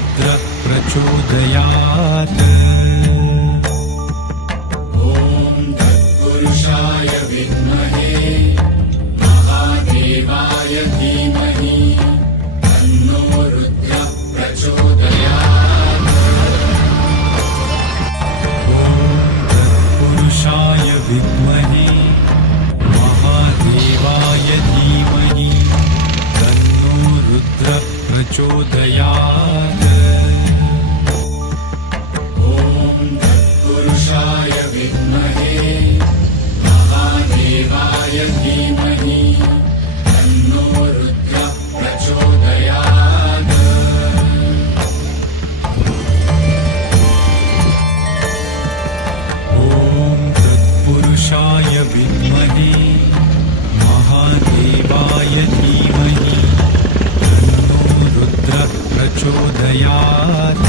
रुद्र प्रचोदयात्। ॐ तत्पुरुषाय विद्महे महादेवाय धीमहि तन्नो रुद्र प्रचोदयात्। पुरुषाय विद्महे महादेवाय धीमहि तन्नो रुद्र प्रचोदयात्। ॐ तत्पुरुषाय विद्महे महादेवाय धीमहि तन्नो रुद्र प्रचोदयात्। ॐ तत्पुरुषाय विद्महे महादेवाय धीमहि तन्नो रुद्र प्रचोदयात्।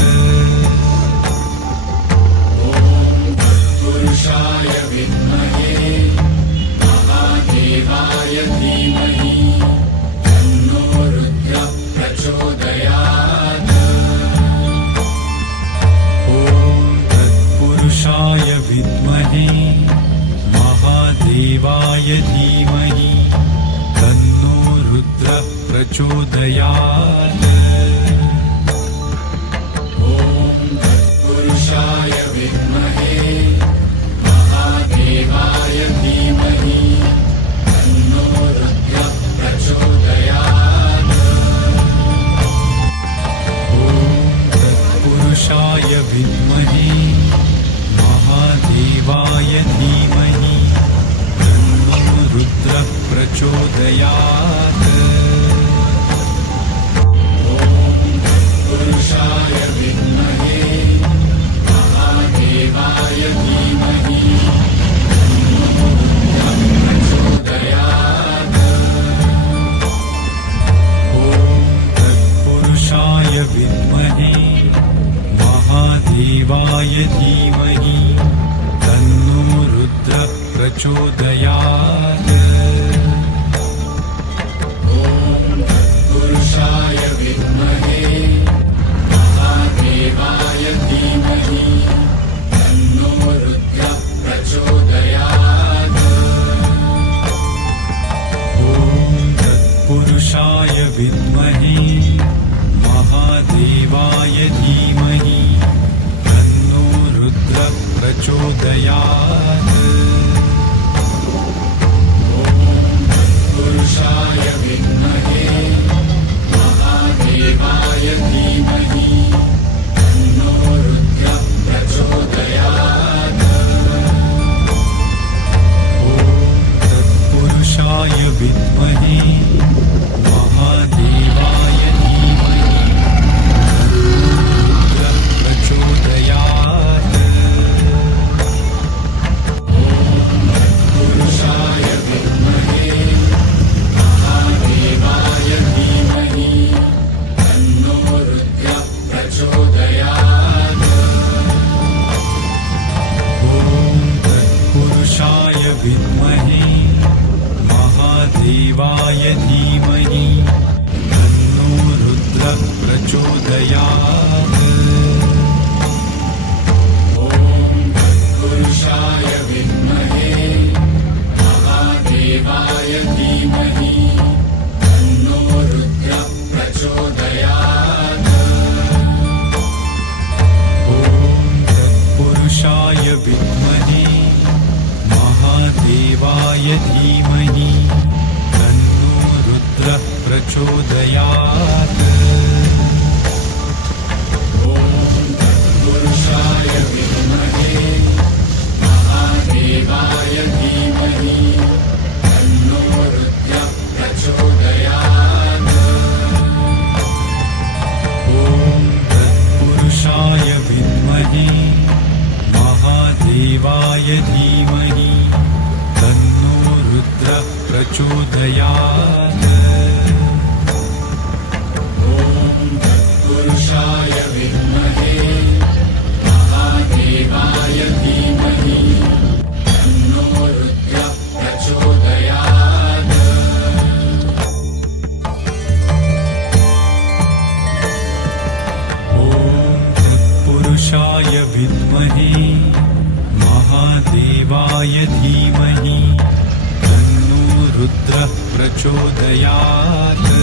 पुरुषाय विद्महे महादेवाय धीमहि तन्नो रुद्र प्रचोदयात्। ॐ तत्पुरुषाय विद्महे महादेवाय धीमहि तन्नो रुद्र प्रचोदयात्। पुरुषाय विद्महे महादेवाय धीमहि तन्नो रुद्र प्रचोदयात्। पुरुषाय विद्महे महादेवाय धीमहि तन्नो रुद्र प्रचोदयात्। पुरुषाय विद्महे महादेवाय धीमहि तन्नो रुद्र प्रचोदयात्। पुरुषाय विद्महे महादेवाय धीमहि तन्नो रुद्र प्रचोदयात्। पुरुषाय विद्महे महादेवाय धीमहि तन्नो रुद्र प्रचोदयात्। पुरुषाय विद्महे महादेवाय धीमहि तन्नो रुद्र प्रचोदयात्। पुरुषाय विद्महे महादेवाय धीमहि तन्नो रुद्र प्रचोदयात्। पुरुषाय विद्महे महादेवाय धीमहि तन्नो रुद्र प्रचोदयात्। पुरुषाय विद्महे महादेवाय धीमहि तन्नो रुद्र प्रचोदयात्। पुरुषाय विद्महे महादेवाय धीमहि तन्नो रुद्र प्रचोदयात्। पुरुषाय विद्महे महादेवाय धीमहि तन्नो रुद्र प्रचोदयात्। पुरुषाय विद्महे महादेवाय धीमहि तन्नो रुद्र प्रचोदयात्। पुरुषाय विद्महे महादेवाय धीमहि तन्नो रुद्र प्रचोदयात्। पुरुषाय विद्महे महादेवाय धीमहि तन्नो रुद्र प्रचोदयात्। पुरुषाय विद्महे महादेवाय धीमहि तन्नो रुद्र प्रचोदयात्। रुद्राय धीमहि तन्नो रुद्रः प्रचोदयात्